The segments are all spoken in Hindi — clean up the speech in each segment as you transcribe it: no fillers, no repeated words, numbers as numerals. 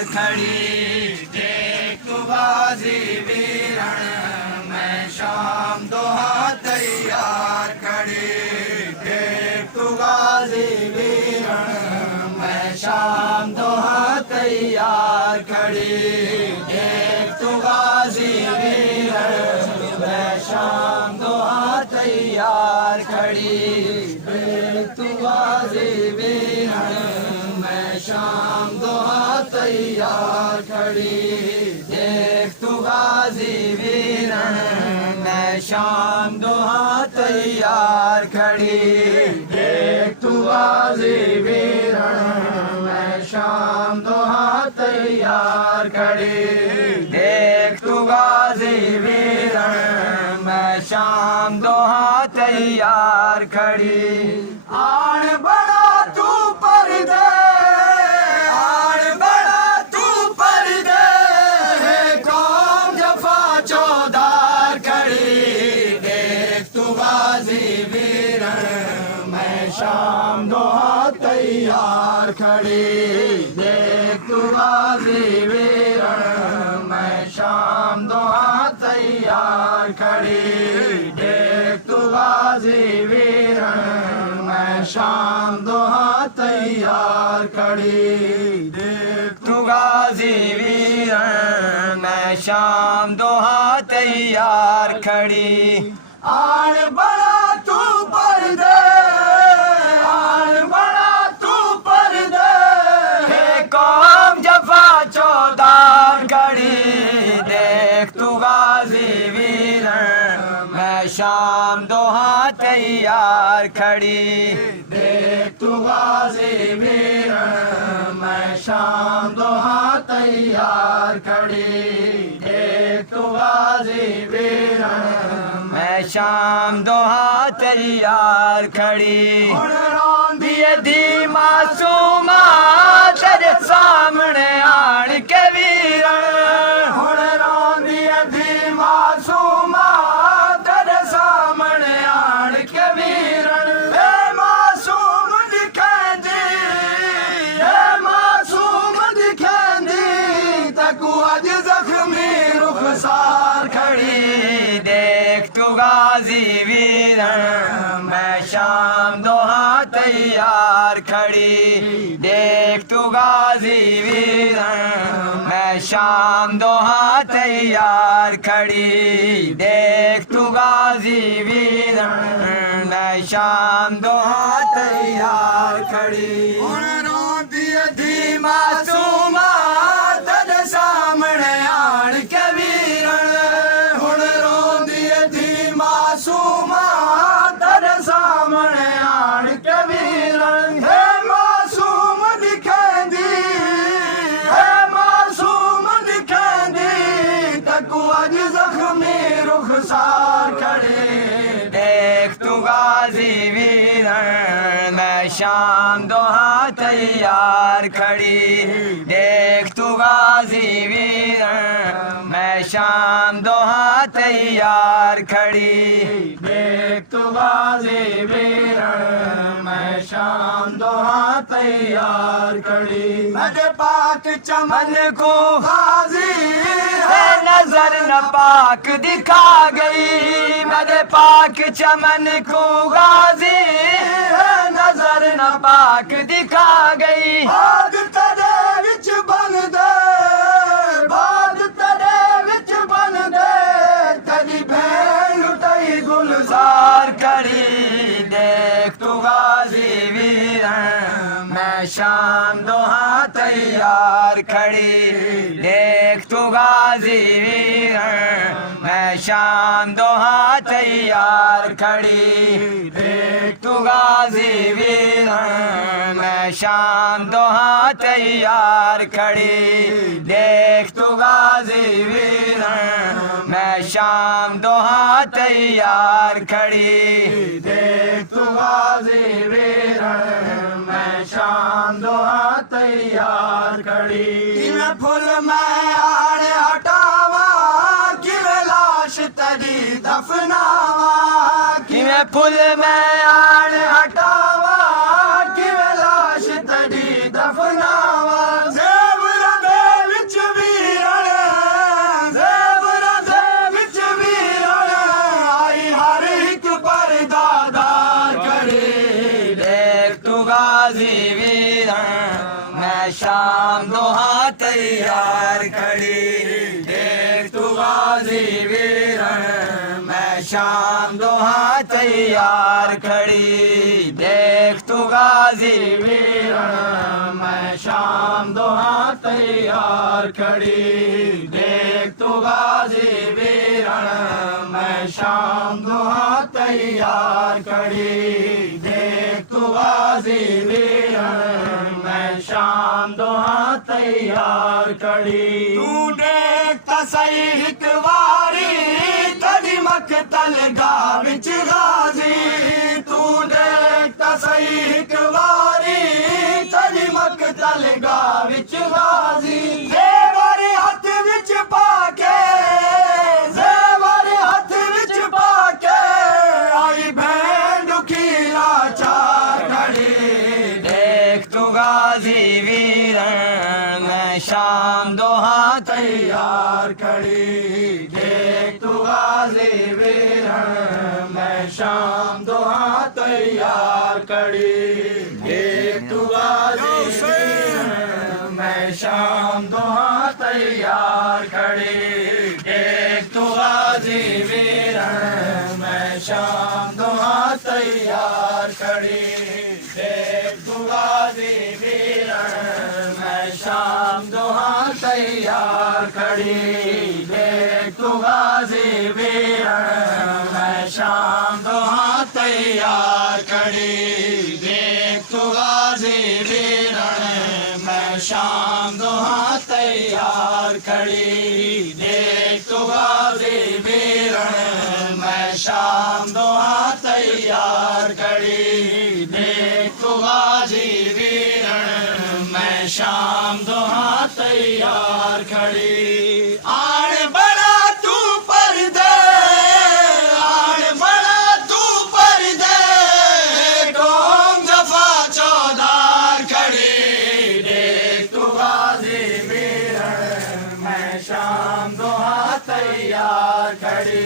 तैयार खड़ी, देख तू गाजी वीरण, मैं शाम दोहा तैयार खड़ी, देख तू गाजी वीरण, मैं शाम दोहा तैयार खड़ी, देख तू गाजी वीरण, मैं शाम दोहा तैयार खड़ी, देख तू गाजी वीरण, मैं शाम दोहा तैयार खड़ी, देख तू गाजी वीरण, मैं शाम दोहा तैयार खड़ी, देख तू गाजी वीरण, मैं शाम दोहा तैयार खड़ी, देख तू गाजी वीरण, मैं शाम दोहा तैयार खड़ी। आण बड़ा तू पर्दे, आण बड़ा तू पर्दे, कौम जफा चौधार खड़ी, देख तू गाजी वीरण, मैं शाम दोहा तैयार खड़ी, देख तू गाजी वीरण, मैं शाम दोहा तैयार खड़ी, देख तू गाजी वीरण, मैं शाम दोहा तैयार खड़ी, देख तू गाजी वीरण, मैं शाम दोहा तैयार खड़ी। आण बड़ा तू पर्दे, आण बड़ा तू पर्दे, कौम जफा चौधार खड़ी, देख तू गाजी वीरण, मैं शाम दोहा तैयार खड़ी, देख तू गाजी वीरण, मैं शाम दोहा तैयार खड़ी, देख तू गाजी वीरण, मैं शाम दोहा तैयार खड़ी। हुण रोंदी दी मासूमा तेरे सामने आण के वीरण, हुण रोंदी दी मासूमा तेरे सामने आण के वीरण, ए मासूम दिखेंदी, ए मासूम दिखेंदी, तकू अज जख्मी रुखसार खड़ी, देख तू गाजी वीरण, मैं शाम दोहा तैयार खड़ी, देख तू गाजी वीरण, मैं शाम दोहा तैयार खड़ी, देख तू गाजी वीरण, मैं शाम दोहा तैयार खड़ी। हुण रोंदी दी मासूमा तेरे सामने आण के वीरण, हुण रोंदी दी मासूमा तेरे सामने आण के वीरण, हे मासूम दिखेंदी, हे मासूम दिखेंदी, तकू अज जख्मी रुखसार खड़ी, देख तू गाजी वीरण, मैं शाम दोहा तैयार खड़ी, देख तू गाजी वीरण, मैं शाम दोहा तैयार खड़ी, देख तू गाजी वीरण, मैं शाम दोहा तैयार खड़ी। मेरे पाक चमन को गाजी है नजर न पाक दिखा गई, मेरे पाक चमन को गाजी है नजर न पाक दिखा गई, भाग तेरे विच बन दे, भाग तेरे विच बन दे, तेरी भैन लुटाई गुलजार खड़ी, देख तू गाजी वीरण, मैं शाम दोहा तैयार खड़ी, देख तू गाजी वीरण, मैं शाम दोहा तैयार खड़ी, देख तू गाजी वीरण, मैं शाम दोहा तैयार खड़ी, देख तू गाजी वीरण, मैं शाम दोहा तैयार खड़ी, देख तू गाजी वीरण, मैं शाम दोहा तैयार खड़ी। किवें फुल मैं आड़ हटावा, किवें लाश तेरी दफनावा, किवें फुल मैं आड़ हटावा, किवें लाश तेरी दफनावा, जेवर दे शाम दोहा तैयार खड़ी देख तू गाजी वीरण मैं शाम दोहा तैयार खड़ी देख तू गाजी वीरण मैं शाम दोहा तैयार खड़ी देख तू गाजी वीरण मैं शाम दोहा तैयार खड़ी देख तू गाजी वीरण मैं शाम दोहा तैयार खड़ी तू देखता सही एक वारी कदी मकतल गा विच गाजी तू देखता सही एक वारी कदी मकतल गा विच गाजी जेवर हाथ विच पाके जेवर हाथ विच पाके आई भैन दुखी लाचार खड़ी देख तू गाजी वीरण मैं शाम दोहा तैयार खड़ी देख तू गाजी वीरण मैं शाम दोहा तैयार खड़ी देख तू गाजी वीरण मैं शाम दोहा तैयार खड़ी देख तू गाजी वीरण मैं शाम दोहा तैयार खड़ी देख तू गाजी वीरण मैं शाम दोहा तैयार खड़ी देख तू गाजी वीरण मैं शाम दोहा तैयार खड़ी देख तू गाजी वीरण मैं शाम दोहा तैयार खड़ी देख तू गाजी वीरण मैं शाम दोहा तैयार खड़ी देख तू गाजी वीरण मैं शाम दोहा तैयार खड़ी आण बड़ा तू पर्दे आण बड़ा तू पर्दे कौम जफा चौधार खड़ी देख तू गाजी वीरण मैं शाम दोहा तैयार खड़ी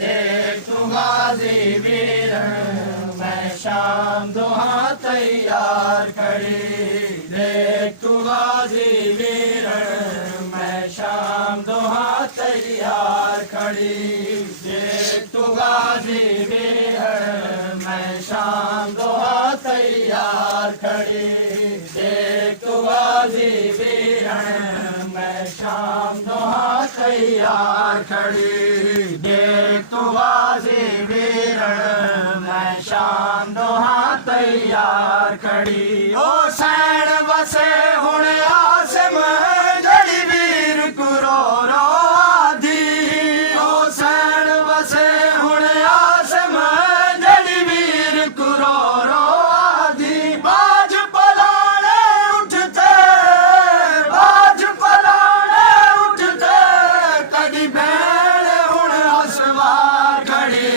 देख तू गाजी वीरण मैं शाम दोहा तैयार खड़ी देख तू गाजी वीरण मैं शाम दोहा तैयार खड़ी देख तू गाजी वीरण मैं शाम दोहा तैयार खड़ी देख तू गाजी वीरण मैं शाम दोहा तैयार खड़ी देख तू गाजी वीरण मैं शाम दोहा तैयार खड़ी ओ सैन वसे हुण आसम जड़ी वीर कुरो रो आधी ओ सैन वसे हुण आसम जड़ी वीर कुरो रो आधी बाज पलाणे उठते बाज पलाणे उठते कदी भैन हुण असवार खड़ी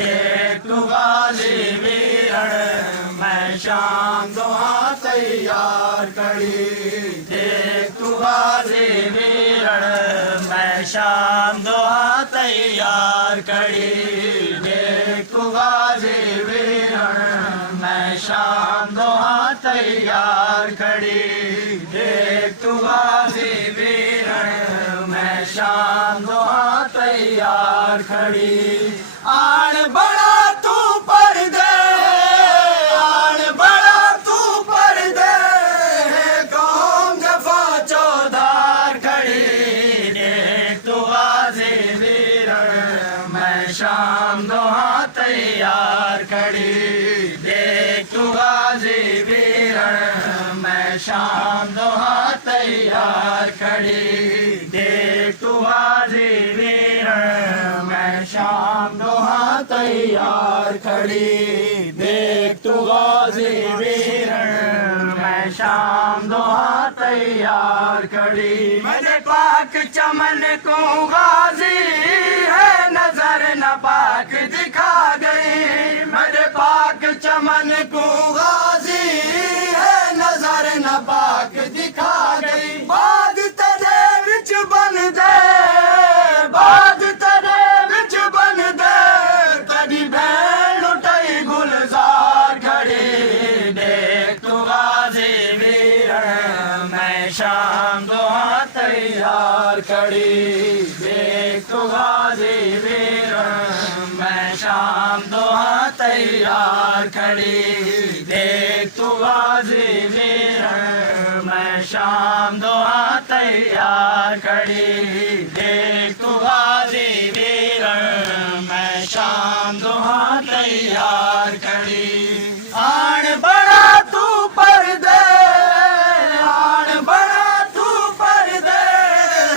देख तू गाजी वीरण मैं शाम दोहा तैयार खड़ी देख तू गाजी वीरण मैं शाम दोहा तैयार खड़ी देख तू गाजी वीरण मैं शाम दोहा तैयार खड़ी देख तू गाजी वीरण मैं शाम दोहा तैयार खड़ी आण बड़ा तू पर्दे आण बड़ा तू पर्दे कौम जफा चौधार खड़ी देख तू गाजी वीरण मैं शाम दोहा तैयार खड़ी देख तू गाजी वीरण मैं शाम दोहा तैयार खड़ी देख तू गाजी वीरण मैं शाम दोहा तैयार खड़ी देख तू गाजी वीरण मैं शाम दोहा तैयार खड़ी मेरे पाक चमन को गाजी है नजर न पाक दिखा गई मेरे पाक चमन को गाजी है नजर न पाक दिखा गई बाग तेरे विच बन दे बाग तेरे विच बन दे कदी भैन उठाई गुलजार खड़ी देख तू गाजी वीरण मैं शाम दोहा तैयार खड़ी देख तू गाजी वीरण मैं शाम दोहा तैयार खड़ी देख तू गाजी वीरण मैं शाम दोहा तैयार खड़ी देख तू गाजी वीरण मैं शाम दोहा तैयार खड़ी आण बड़ा तू पर दे आण बड़ा तू पर दे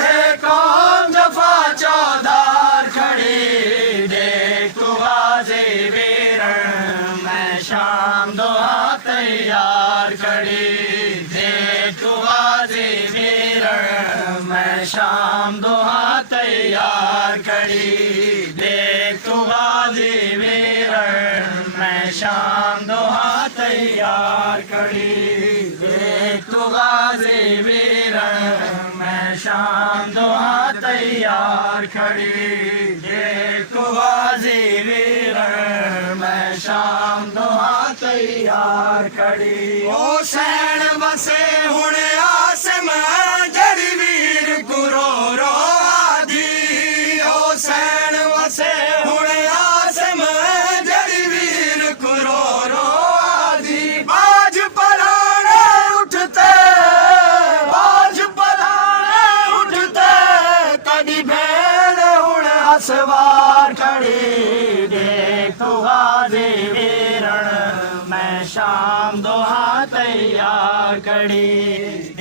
है कौम जफा चौधार खड़ी देख तू गाजी वीरण मैं शाम दोहा तैयार खड़ी देख तू गाजी वीरण मैं शाम दोहा तैयार खड़ी देख तू गाजी वीरण मैं शाम दोहा तैयार खड़ी देख तू गाजी वीरण मैं शाम दोहा तैयार खड़ी देख तू गाजी वीरण मैं शाम दोहा तैयार खड़ी ओ सैन बसे हुण आसम जड़ी वीर कुरो रो आधी ओ सैन बसे हुण आसम जड़ी वीर कुरो रो आधी बाज पलाणे उठते बाज पलाणे उठते कदी भेड़ हुण असवार खड़ी देख तू गाजी वीरण मैं शाम दोहा तैयार खड़ी